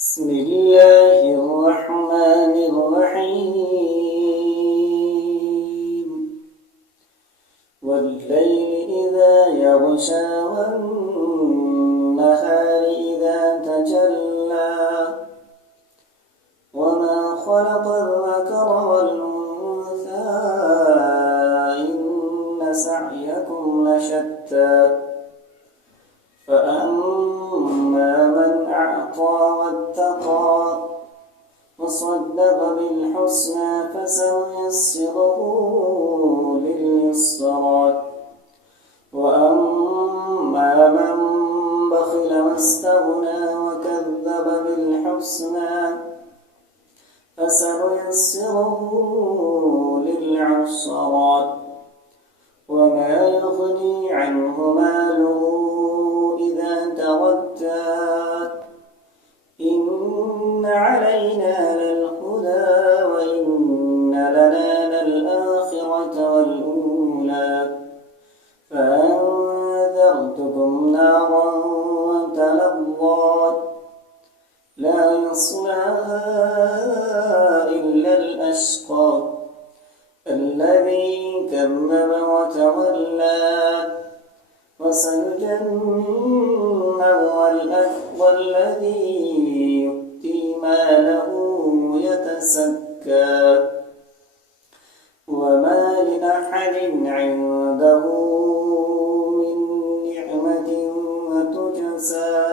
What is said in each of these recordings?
بسم الله الرحمن الرحيم والليل إذا يغشى والنهار إذا تجلى وما خلق الذكر والأنثى إن سعيكم لشتى فأما من أعطى واتقى وصدق بالحسنى فسنيسره لليسرى وأما من بخل واستغنى وكذب بالحسنى فسنيسره للعسرى وما يغني عنه ماله إذا تردى إن علينا للهدى وإن لنا للآخرة والأولى فأنذرتكم نارا تلظى لا يصلاها إلا الأشقى الذي كذب وتولى وسيجنبها الأتقى الذي يؤتي ماله يتزكى وما لأحد عنده من نعمة تجزى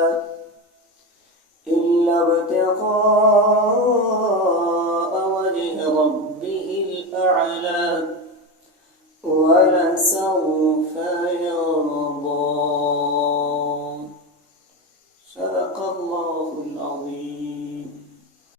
إلا ابتغاء وجه ربه الأعلى ولسوف